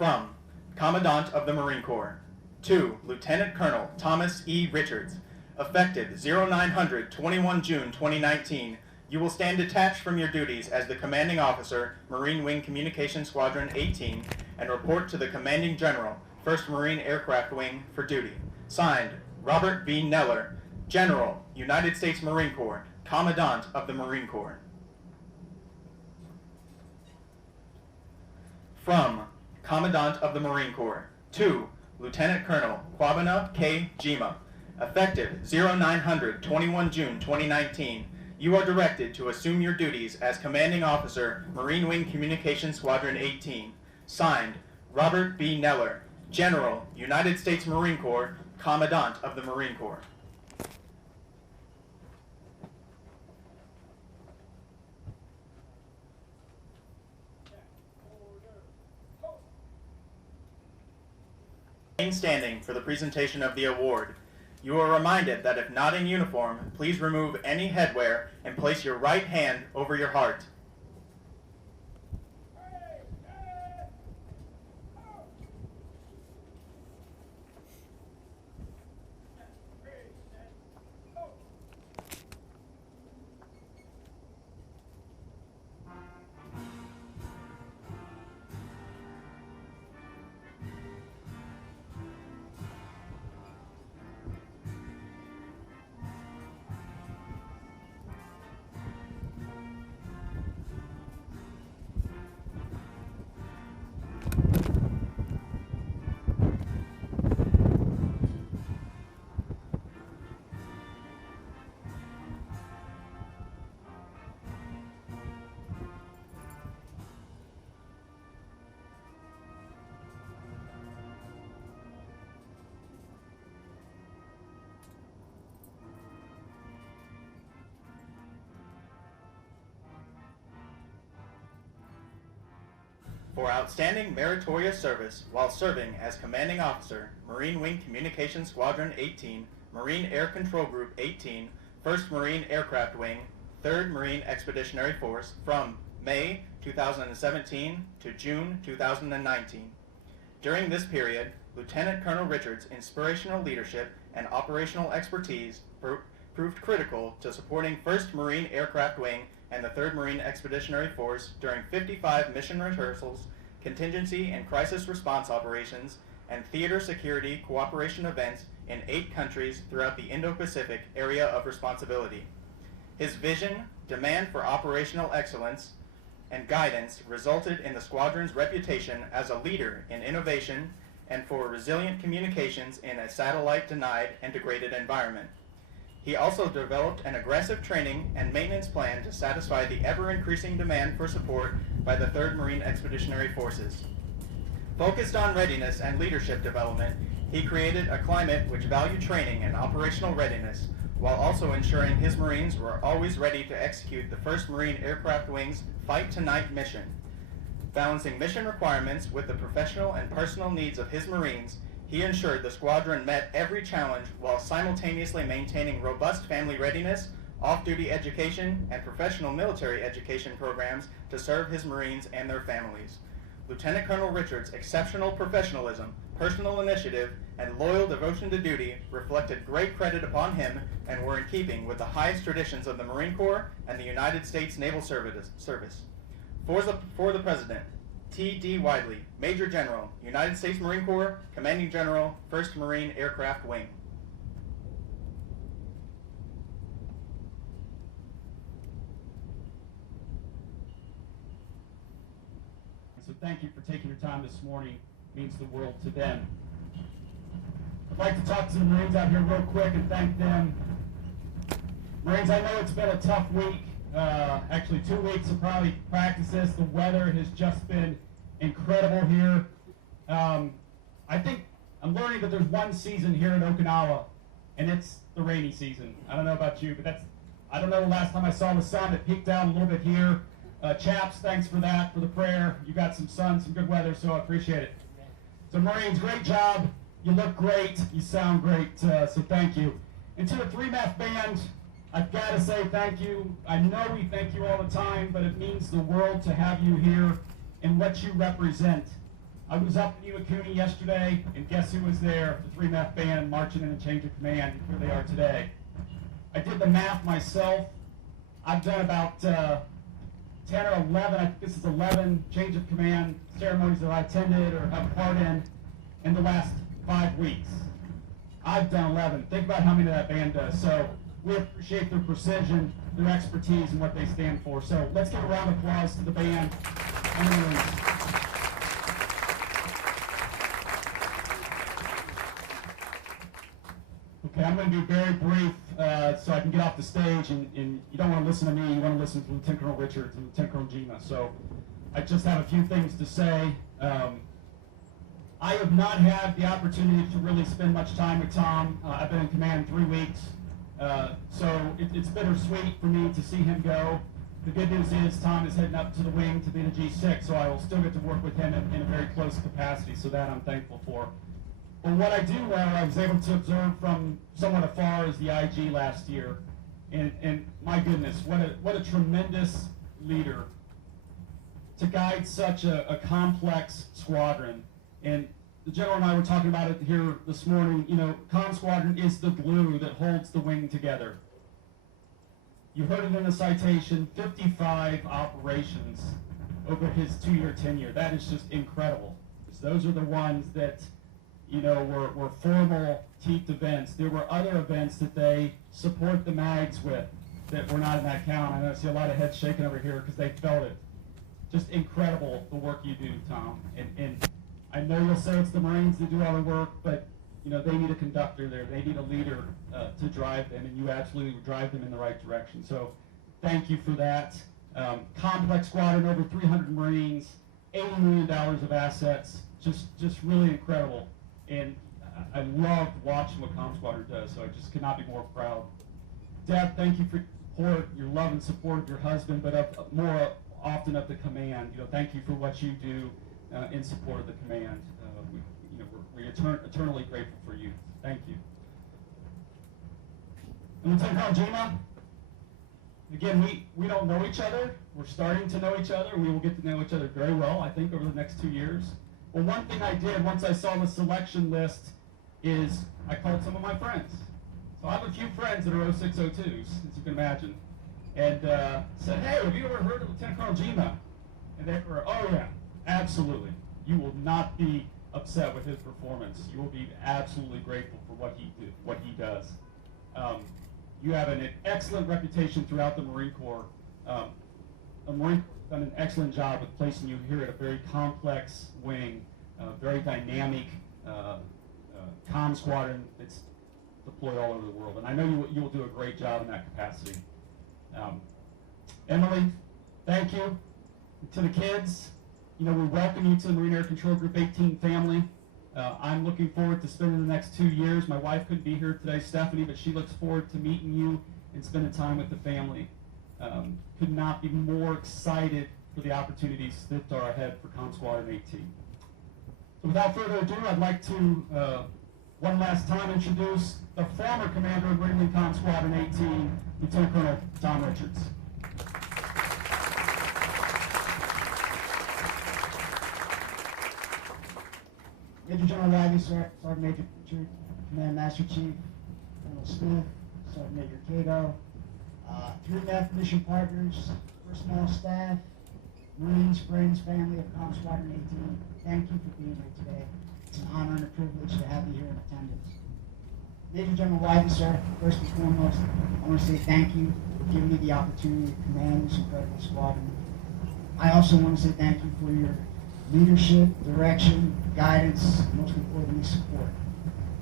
From Commandant of the Marine Corps to Lieutenant Colonel Thomas E. Richards, effective 0900-21 June 2019, you will stand detached from your duties as the Commanding Officer, Marine Wing Communications Squadron 18, and report to the Commanding General, 1st Marine Aircraft Wing, for duty. Signed, Robert B. Neller, General, United States Marine Corps, Commandant of the Marine Corps. From Commandant of the Marine Corps to Lieutenant Colonel Kwabena K. Gyimah, effective 0900-21 June 2019, you are directed to assume your duties as Commanding Officer, Marine Wing Communications Squadron 18. Signed, Robert B. Neller, General, United States Marine Corps, Commandant of the Marine Corps. Remain standing for the presentation of the award. You are reminded that if not in uniform, please remove any headwear and place your right hand over your heart. For outstanding meritorious service while serving as Commanding Officer, Marine Wing Communications Squadron 18, Marine Air Control Group 18, 1st Marine Aircraft Wing, 3rd Marine Expeditionary Force from May 2017 to June 2019. During this period, Lieutenant Colonel Richards' inspirational leadership and operational expertise proved critical to supporting 1st Marine Aircraft Wing and the 3rd Marine Expeditionary Force during 55 mission rehearsals, contingency and crisis response operations, and theater security cooperation events in 8 countries throughout the Indo-Pacific area of responsibility. His vision, demand for operational excellence, and guidance resulted in the squadron's reputation as a leader in innovation and for resilient communications in a satellite-denied and degraded environment. He also developed an aggressive training and maintenance plan to satisfy the ever-increasing demand for support by the 3rd Marine Expeditionary Forces. Focused on readiness and leadership development, he created a climate which valued training and operational readiness, while also ensuring his Marines were always ready to execute the 1st Marine Aircraft Wing's Fight Tonight mission. Balancing mission requirements with the professional and personal needs of his Marines, he ensured the squadron met every challenge while simultaneously maintaining robust family readiness, off-duty education, and professional military education programs to serve his Marines and their families. Lieutenant Colonel Richards' exceptional professionalism, personal initiative, and loyal devotion to duty reflected great credit upon him and were in keeping with the highest traditions of the Marine Corps and the United States Naval Service. For the President, T.D. Widley, Major General, United States Marine Corps, Commanding General, 1st Marine Aircraft Wing. So thank you for taking your time this morning. It means the world to them. I'd like to talk to the Marines out here real quick and thank them. Marines, I know it's been a tough week. Actually 2 weeks of probably practices. The weather has just been incredible here. I think I'm learning that there's one season here in Okinawa, and it's the rainy season. I don't know about you, but I don't know the last time I saw the sun. It peaked out a little bit here. Chaps, thanks for that, for the prayer. You got some sun, some good weather, so I appreciate it. So Marines, great job. You look great. You sound great, so thank you. And to the 3MEF band, I've got to say thank you. I know we thank you all the time, but it means the world to have you here and what you represent. I was up in Iwakuni yesterday, and guess who was there? The 3MEF band marching in a change of command. Here they are today. I did the math myself. I've done about 10 or 11, I think this is 11 change of command ceremonies that I attended or have part in the last 5 weeks. I've done 11. Think about how many that band does. So we appreciate their precision, their expertise, and what they stand for. So let's give a round of applause to the band and the Marines. Okay, I'm going to be very brief so I can get off the stage, and you don't want to listen to me, you want to listen to Lieutenant Colonel Richards and Lieutenant Colonel Gyimah. So I just have a few things to say. I have not had the opportunity to really spend much time with Tom. I've been in command 3 weeks, so it's bittersweet for me to see him go. The good news is Tom is heading up to the wing to be the G6, so I will still get to work with him in a very close capacity, so that I'm thankful for. But what I do know, I was able to observe from somewhat afar is the IG last year, and my goodness, what a tremendous leader to guide such a complex squadron. And the general and I were talking about it here this morning. You know, Comm Squadron is the glue that holds the wing together. You heard it in the citation, 55 operations over his 2-year tenure. That is just incredible. Those are the ones that, you know, were formal teeth events. There were other events that they support the mags with that were not in that count. I know I see a lot of heads shaking over here because they felt it. Just incredible the work you do, Tom. And I know you'll say it's the Marines that do all the work, but you know they need a conductor there. They need a leader to drive them, and you absolutely drive them in the right direction. So thank you for that. Complex squadron, over 300 Marines, $80 million of assets, just really incredible. And I loved watching what Comm Squadron does, so I just could not be more proud. Deb, thank you for your support, your love and support of your husband, but more often of the command. You know, thank you for what you do in support of the command. We're eternally grateful for you. Thank you. And Lieutenant Colonel Gyimah, again, we don't know each other. We're starting to know each other. We will get to know each other very well, I think, over the next 2 years. Well, one thing I did once I saw the selection list is I called some of my friends. So I have a few friends that are 0602s, as you can imagine, and said, hey, have you ever heard of Lieutenant Colonel Gyimah? And they were, oh yeah, absolutely. You will not be upset with his performance. You will be absolutely grateful for what he does. You have an excellent reputation throughout the Marine Corps. The Marine Corps has done an excellent job with placing you here at a very complex wing, very dynamic comm squadron that's deployed all over the world. And I know you will do a great job in that capacity. Emily, thank you. To the kids, you know, we welcome you to the Marine Air Control Group 18 family. I'm looking forward to spending the next 2 years. My wife couldn't be here today, Stephanie, but she looks forward to meeting you and spending time with the family. Could not be more excited for the opportunities that are ahead for Comm Squadron 18. So without further ado, I'd like to one last time introduce the former commander of Marine Wing Comm Squadron 18, Lieutenant Colonel Tom Richards. Major General Wagner, Sergeant Major Richard, Command Master Chief, Colonel Smith, Sergeant Major Cato, 3MEF mission partners, personnel staff, Marines, friends, family of Comm Squadron 18, thank you for being here today. It's an honor and a privilege to have you here in attendance. Major General Wagner, sir, first and foremost, I want to say thank you for giving me the opportunity to command this incredible squadron. I also want to say thank you for your leadership, direction, guidance, and most importantly, support.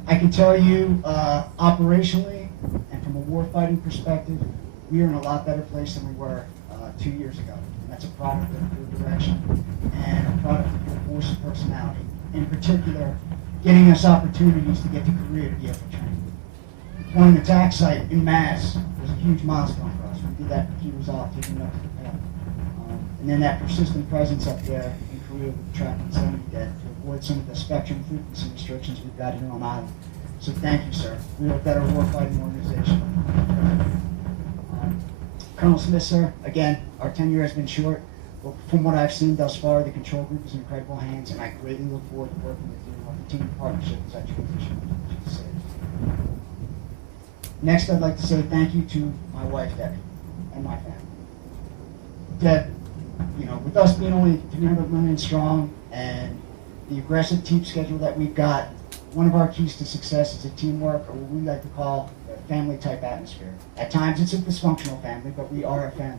I can tell you, operationally and from a warfighting perspective, we are in a lot better place than we were 2 years ago. And that's a product of your direction and a product of your force and personality. In particular, getting us opportunities to get to Korea to be able to train. Deploying the attack site in mass was a huge milestone for us. We did that for key resolve, taking it up to the path. And then that persistent presence up there in Korea with the tracking 70 dead to avoid some of the spectrum frequency restrictions we've got here on island. So thank you, sir. We are a better warfighting organization. Colonel Smith, sir, again, our tenure has been short, But from what I've seen thus far, the control group is in incredible hands, and I greatly look forward to working with you on continued partnership as I transition to GC. Next, I'd like to say thank you to my wife, Debbie, and my family. Deb, with us being only 300 million strong and the aggressive team schedule that we've got, one of our keys to success is a teamwork, or what we like to call a family-type atmosphere. At times, it's a dysfunctional family, but we are a family.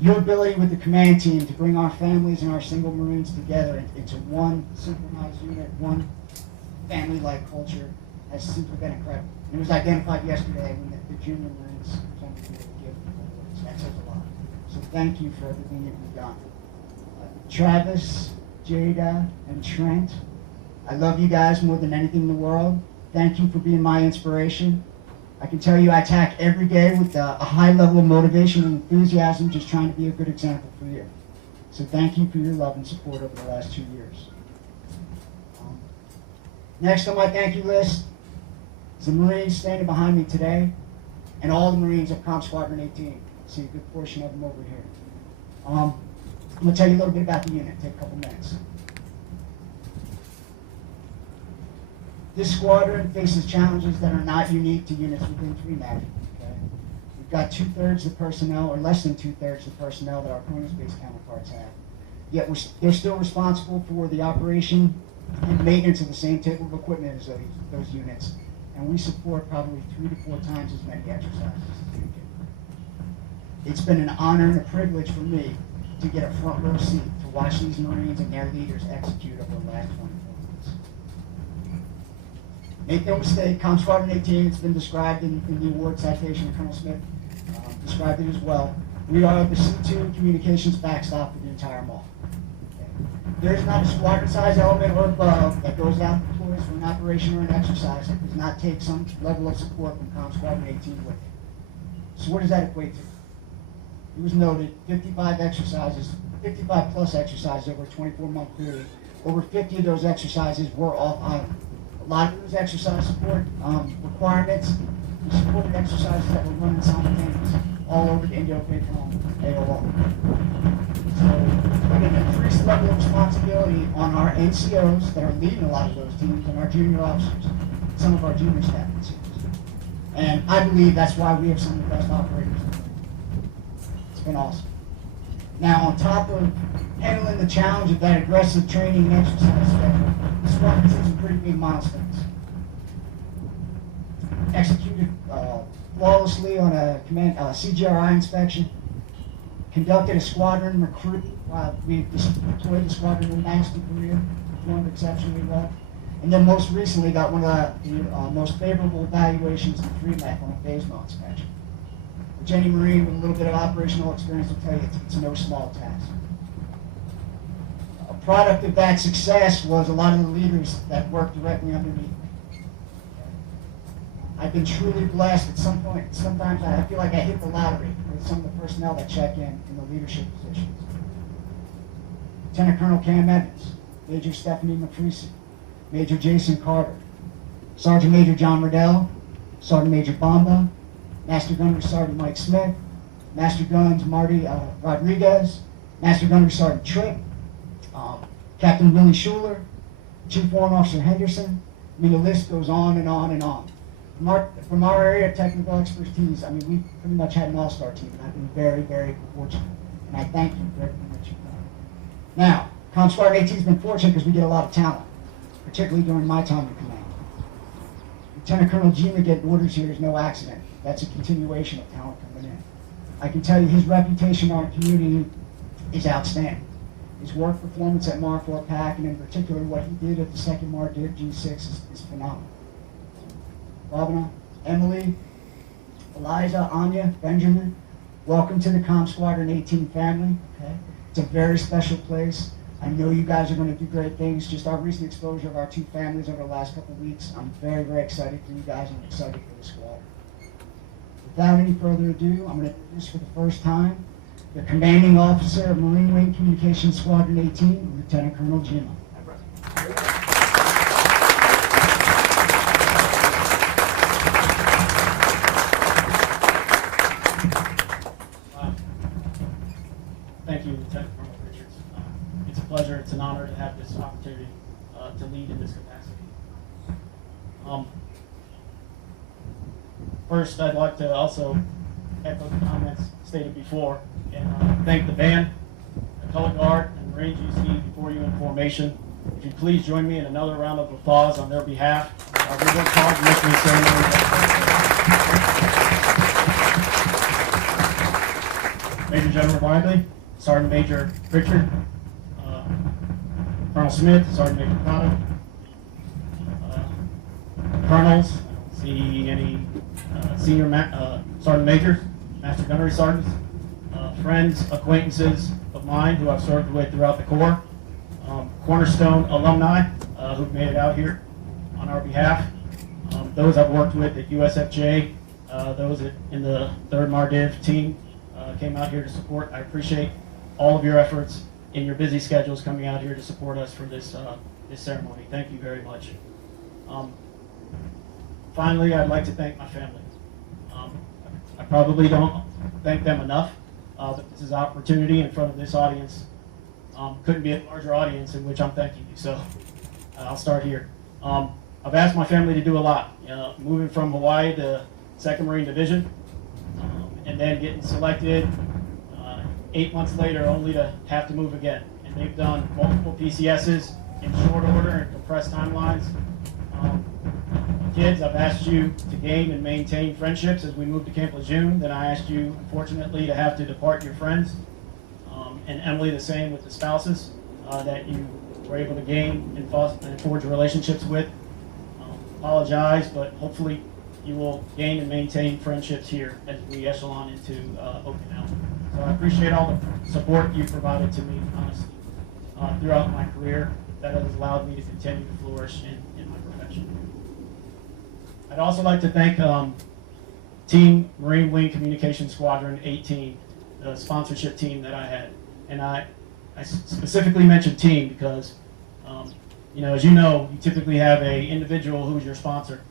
Your ability with the command team to bring our families and our single Marines together into one synchronized unit, one family-like culture, has simply been incredible. It was identified yesterday when the junior Marines presented me with the gift of awards. That says a lot. So thank you for everything that you've done. Travis, Jada, and Trent, I love you guys more than anything in the world. Thank you for being my inspiration. I can tell you I attack every day with a high level of motivation and enthusiasm, just trying to be a good example for you. So thank you for your love and support over the last 2 years. Next on my thank you list is the Marines standing behind me today, and all the Marines of Comp Squadron 18. I see a good portion of them over here. I'm going to tell you a little bit about the unit. Take a couple minutes. This squadron faces challenges that are not unique to units within 3NAV. Okay? We've got 2/3 the personnel, or less than 2/3 the personnel that our Kronos-based counterparts have. Yet they're still responsible for the operation and maintenance of the same type of equipment as those units. And we support probably 3 to 4 times as many exercises as we do. It's been an honor and a privilege for me to get a front row seat to watch these Marines and their leaders execute over the last 24 months. Make no mistake, Comp Squadron 18, it's been described in the award citation, and Colonel Smith described it as well. We are the C2 communications backstop for the entire mall. There's not a squadron size element or above that goes out and deploys for an operation or an exercise that does not take some level of support from Comp Squadron 18 with it. So what does that equate to? It was noted 55 plus exercises over a 24-month period. Over 50 of those exercises were off island. A lot of those exercise support requirements, we supported exercises that were running simultaneously all over the Indo-Pacific AOL. So put an increased level of responsibility on our NCOs that are leading a lot of those teams and our junior officers, some of our junior staff NCOs. And I believe that's why we have some of the best operators in the world. It's been awesome. Now, on top of handling the challenge of that aggressive training and exercise schedule, this squadron hit some pretty big milestones. Executed flawlessly on a CGRI inspection. Conducted a squadron recruit while we deployed the squadron in Master Korea, performed exceptionally well. And then most recently got one of the most favorable evaluations in 3NAV on a phase mode inspection. Which any Marine with a little bit of operational experience will tell you it's no small task. A product of that success was a lot of the leaders that worked directly underneath me. I've been truly blessed at some point. Sometimes I feel like I hit the lottery with some of the personnel that check in the leadership positions. Lieutenant Colonel Cam Evans, Major Stephanie McCreasy, Major Jason Carter, Sergeant Major John Riddell, Sergeant Major Bomba, Master Gunnery Sergeant Mike Smith, Master Guns Marty Rodriguez, Master Gunnery Sergeant Tripp, Captain Willie Schuler, Chief Warrant Officer Henderson. I mean, the list goes on and on and on. From our area of technical expertise, I mean, we've pretty much had an all-star team, and I've been very, very fortunate. And I thank you for everything that you've done. Now, Comp Squadron 18 has been fortunate because we get a lot of talent, particularly during my time in command. Lieutenant Colonel Gyimah getting orders here is no accident. That's a continuation of talent coming in. I can tell you his reputation in our community is outstanding. His work performance at MAR 4 PAC, and in particular what he did at the 2nd MAR G6 is phenomenal. Kwabena, Emily, Eliza, Anya, Benjamin, welcome to the Comp Squadron 18 family. Okay? It's a very special place. I know you guys are going to do great things. Just our recent exposure of our 2 families over the last couple of weeks, I'm very, very excited for you guys and excited for the squad. Without any further ado, I'm going to introduce for the first time the commanding officer of Marine Wing Communications Squadron 18, Lieutenant Colonel Gyimah. First, I'd like to also echo the comments stated before and thank the band, the color guard, and the Marines you see before you in formation. If you please join me in another round of applause on their behalf. We worked hard to make this ceremony. Major General Madeline, Sergeant Major Richard, Colonel Smith, Sergeant Major Cotto, Colonels, I don't see any senior Sergeant Majors, Master Gunnery Sergeants, friends, acquaintances of mine who I've served with throughout the Corps, Cornerstone alumni who've made it out here on our behalf, those I've worked with at USFJ, those in the 3rd MARDIV team came out here to support. I appreciate all of your efforts in your busy schedules coming out here to support us for this ceremony. Thank you very much. Finally, I'd like to thank my family. I probably don't thank them enough, but this is an opportunity in front of this audience. Couldn't be a larger audience in which I'm thanking you, so I'll start here. I've asked my family to do a lot, moving from Hawaii to 2nd Marine Division, and then getting selected 8 months later only to have to move again. And they've done multiple PCSs in short order and compressed timelines. Kids, I've asked you to gain and maintain friendships as we move to Camp Lejeune. Then I asked you, unfortunately, to have to depart your friends. And Emily, the same with the spouses that you were able to gain and forge relationships with. Apologize, but hopefully you will gain and maintain friendships here as we echelon into Okinawa. So I appreciate all the support you provided to me, honestly, throughout my career. That has allowed me to continue to flourish in my profession. I'd also like to thank Team Marine Wing Communications Squadron 18, the sponsorship team that I had. And I specifically mentioned team because, as you know, you typically have an individual who's your sponsor.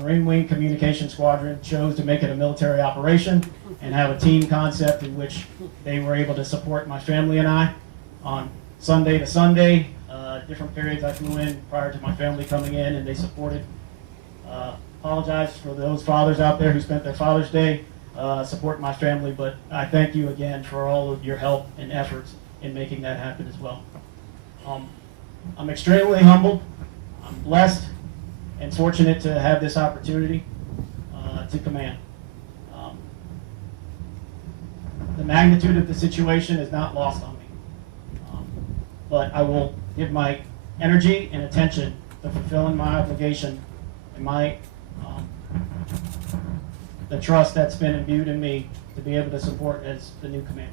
Marine Wing Communications Squadron chose to make it a military operation and have a team concept in which they were able to support my family and I on Sunday to Sunday. Different periods I flew in prior to my family coming in, and they supported. Apologize for those fathers out there who spent their Father's Day supporting my family, but I thank you again for all of your help and efforts in making that happen as well. I'm extremely humbled. I'm blessed and fortunate to have this opportunity to command. The magnitude of the situation is not lost on me, but I will give my energy and attention to fulfilling my obligation and the trust that's been imbued in me to be able to support as the new commander.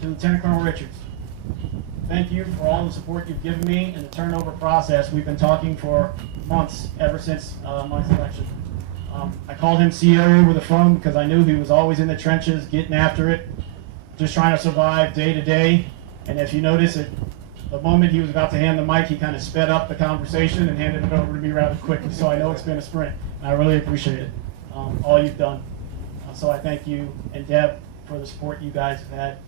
To Lieutenant Colonel Richards, thank you for all the support you've given me in the turnover process. We've been talking for months, ever since my selection. I called him CEO over the phone because I knew he was always in the trenches, getting after it, just trying to survive day to day. And if you notice, the moment he was about to hand the mic, he kind of sped up the conversation and handed it over to me rather quickly. So I know it's been a sprint, and I really appreciate it, all you've done. So I thank you and Deb for the support you guys have had,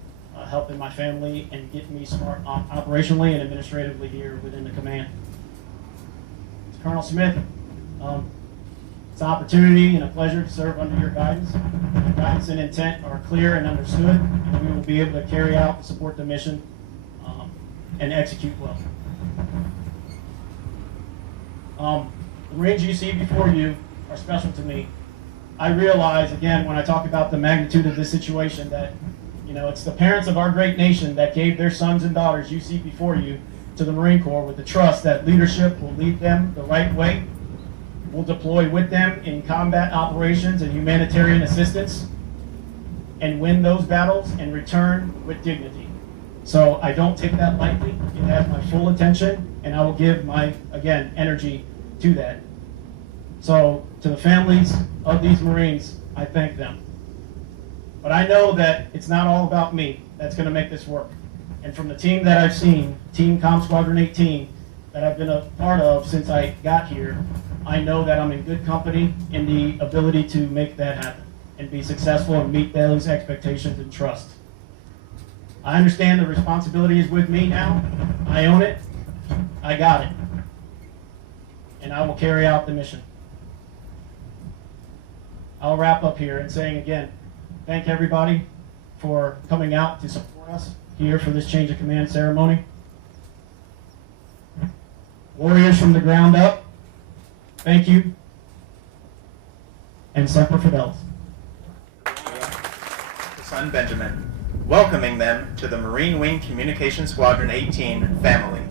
helping my family and getting me smart operationally and administratively here within the command. To Colonel Smith, it's an opportunity and a pleasure to serve under your guidance. Your guidance and intent are clear and understood, and we will be able to carry out and support the mission and execute well. The Marines you see before you are special to me. I realize, again, when I talk about the magnitude of this situation, that it's the parents of our great nation that gave their sons and daughters you see before you to the Marine Corps with the trust that leadership will lead them the right way, will deploy with them in combat operations and humanitarian assistance, and win those battles and return with dignity. So I don't take that lightly. It has my full attention, and I will give my, again, energy to that. So to the families of these Marines, I thank them. But I know that it's not all about me that's going to make this work. And from the team that I've seen, Team Com Squadron 18, that I've been a part of since I got here, I know that I'm in good company in the ability to make that happen and be successful and meet those expectations and trust. I understand the responsibility is with me now. I own it. I got it. and I will carry out the mission. I'll wrap up here and saying again, thank everybody for coming out to support us here for this change of command ceremony. Warriors from the ground up, thank you, and Semper Fidelis. Son Benjamin, welcoming them to the Marine Wing Communications Squadron 18 family.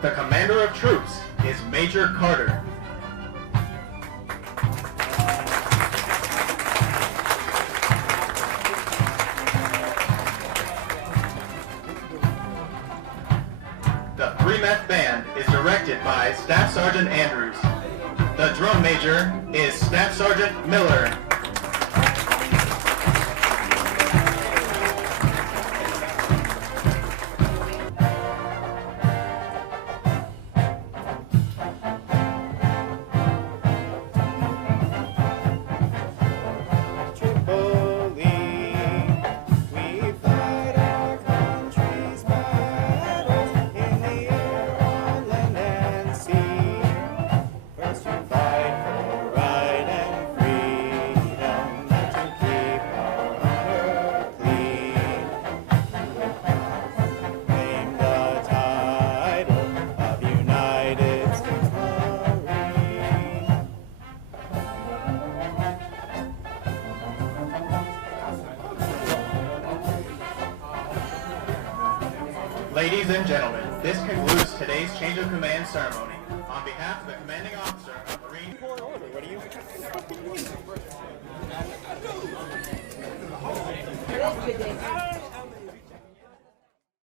The commander of troops is Major Carter. The 3-Meth Band is directed by Staff Sergeant Andrews. The drum major is Staff Sergeant Miller. Ladies and gentlemen, this concludes today's change of command ceremony. On behalf of the commanding officer of Marine... What do you...